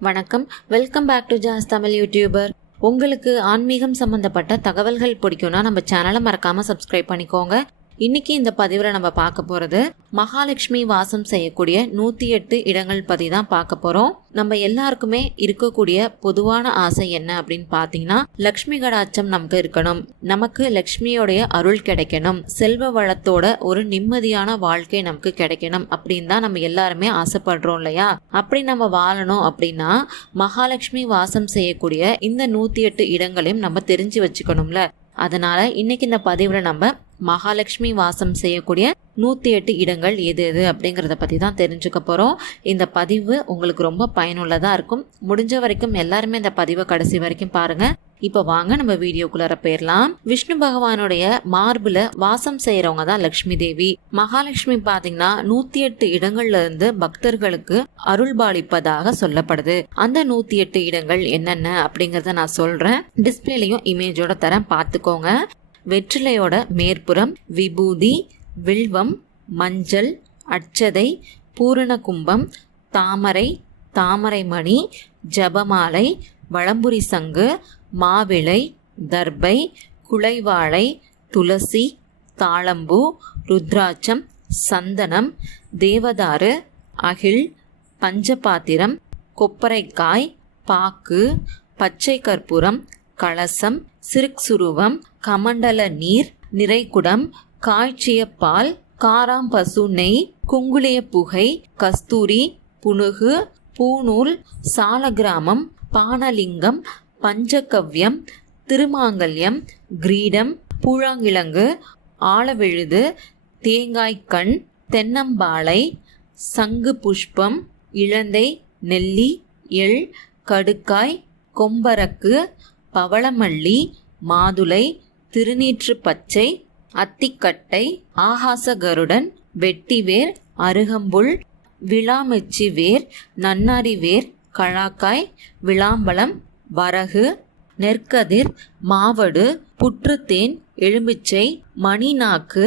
வணக்கம், welcome back to Jazz Tamil YouTuber. உங்களுக்கு ஆன்மீகம் சம்பந்தப்பட்ட தகவல்கள் பிடிக்கும்னா நம்ம சேனலை மறக்காம சப்ஸ்கிரைப் பண்ணிக்கோங்க. இன்னைக்கு இந்த பதிவில் நம்ம பார்க்க போகிறது மகாலட்சுமி வாசம் செய்யக்கூடிய 108 இடங்கள் பற்றி தான் பார்க்க போகிறோம். நம்ம எல்லாருக்குமே இருக்கக்கூடிய பொதுவான ஆசை என்ன அப்படின்னு பார்த்தீங்கன்னா, லக்ஷ்மி கடாட்சம் நமக்கு இருக்கணும், நமக்கு லக்ஷ்மியோடைய அருள் கிடைக்கணும், செல்வ வளத்தோட ஒரு நிம்மதியான வாழ்க்கை நமக்கு கிடைக்கணும் அப்படின்னு தான் நம்ம எல்லாருமே ஆசைப்படுறோம் இல்லையா? அப்படி நம்ம வாழணும் அப்படின்னா மகாலட்சுமி வாசம் செய்யக்கூடிய இந்த 108 இடங்களையும் நம்ம தெரிஞ்சு வச்சுக்கணும்ல. அதனால இன்னைக்கு இந்த பதிவில் நம்ம மகாலட்சுமி வாசம் செய்யக்கூடிய 108 இடங்கள் எது எது அப்படிங்கிறத பற்றி தான் தெரிஞ்சுக்க போகிறோம். இந்த பதிவு உங்களுக்கு ரொம்ப பயனுள்ளதாக இருக்கும். முடிஞ்ச வரைக்கும் எல்லாருமே இந்த பதிவை கடைசி வரைக்கும் பாருங்கள். இப்போ வாங்க நம்ம வீடியோக்குள்ளார போயிடலாம். விஷ்ணு பகவானுடைய மார்புல வாசம் செய்யறவங்க தான் லக்ஷ்மி தேவி. மகாலட்சுமி பாத்தீங்கன்னா 108 இடங்கள்ல இருந்து பக்தர்களுக்கு அருள் பாலிப்பதாக சொல்லப்படுது. அந்த 108 இடங்கள் என்னென்ன அப்படிங்கறத நான் சொல்றேன். டிஸ்பிளேலையும் இமேஜோட தரேன், பார்த்துக்கோங்க. வெற்றிலையோட மேற்புறம் விபூதி, வில்வம், மஞ்சள், அட்சதை, பூரண கும்பம், தாமரை, தாமரை மணி, ஜபமாலை, வளம்புரி சங்கு, மாவிளை, தர்பை, குலைவாழை, துளசி, தாளம்பூ, ருத்ராட்சம், சந்தனம், தேவதாரு, அகில், பஞ்சபாத்திரம், கொப்பரைக்காய், பாக்கு, பச்சை கற்பூரம், கலசம், சிறுசுருவம், கமண்டல நீர், நிறைகுடம், காய்ச்சிய பால், காராம்பசு நெய், குங்குளிய புகை, கஸ்தூரி, புனுகு, பூநூல், சாலகிராமம், பானலிங்கம், பஞ்சகவ்யம், திருமாங்கல்யம், கிரீடம், பூழாங்கிழங்கு, ஆலவிழுது, தேங்காய்கண், தென்னம்பாளை, சங்கு புஷ்பம், இழந்தை, நெல்லி, எள், கடுக்காய், கொம்பரக்கு, பவளமல்லி, மாதுளை, திருநீற்று பச்சை, அத்திக்கட்டை, ஆகாசகருடன், வெட்டிவேர், அருகம்புல், விளாமெச்சி வேர், நன்னாரி வேர், கழாக்காய், விளாம்பழம், வரகு, நெற்கதிர், மாவடு, புற்றுத்தேன், எலுமிச்சை, மணிநாக்கு,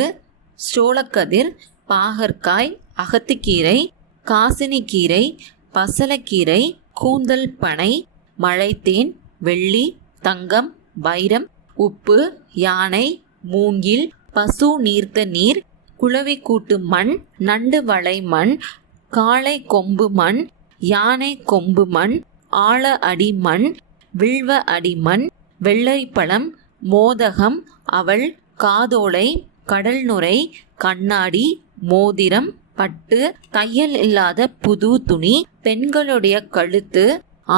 சோளக்கதிர், பாகற்காய், அகத்திக்கீரை, காசினிக்கீரை, பசலக்கீரை, கூந்தல் பனை, மழைத்தேன், வெள்ளி, தங்கம், வைரம், உப்பு, யானை, மூங்கில், பசு நீர்த்த நீர், குளவி கூட்டு மண், நண்டு வளை மண், காளை கொம்பு மண், யானை கொம்பு மண், ஆழ அடி மண், வில்வ அடி மண், வெள்ளரிப்பழம், மோதகம், அவள், காதோலை, கடல் நுரை, கண்ணாடி, மோதிரம், பட்டு, தையல் இல்லாத புது துணி, பெண்களுடைய கழுத்து,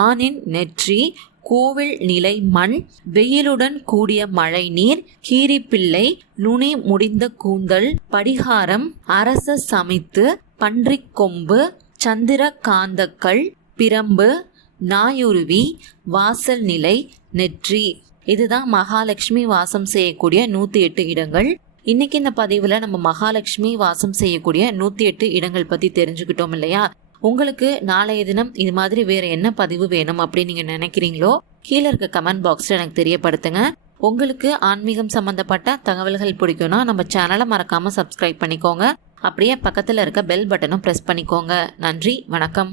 ஆணின் நெற்றி, கோவில் நிலை மண், வெயிலுடன் கூடிய மழை நீர், கீரிப்பிள்ளை, நுனி முடிந்த கூந்தல், படிகாரம், அரச சமைத்து, பன்றிக் கொம்பு, சந்திர காந்தக்கள், பிரம்பு, நாயுருவி, வாசல் நிலை, நெற்றி. இதுதான் மகாலட்சுமி வாசம் செய்யக்கூடிய 108 இடங்கள். இன்னைக்கு இந்த பதிவுல நம்ம மகாலட்சுமி வாசம் செய்யக்கூடிய 108 இடங்கள் பத்தி தெரிஞ்சுக்கிட்டோம் இல்லையா? உங்களுக்கு நாளைய தினம் இது மாதிரி வேற என்ன பதிவு வேணும் அப்படின்னு நீங்க நினைக்கிறீங்களோ கீழே இருக்க கமெண்ட் பாக்ஸ்ல எனக்கு தெரியப்படுத்துங்க. உங்களுக்கு ஆன்மீகம் சம்பந்தப்பட்ட தகவல்கள் பிடிக்கும்னா நம்ம சேனலை மறக்காம சப்ஸ்கிரைப் பண்ணிக்கோங்க. அப்படியே பக்கத்துல இருக்க பெல் பட்டனும் பிரஸ் பண்ணிக்கோங்க. நன்றி, வணக்கம்.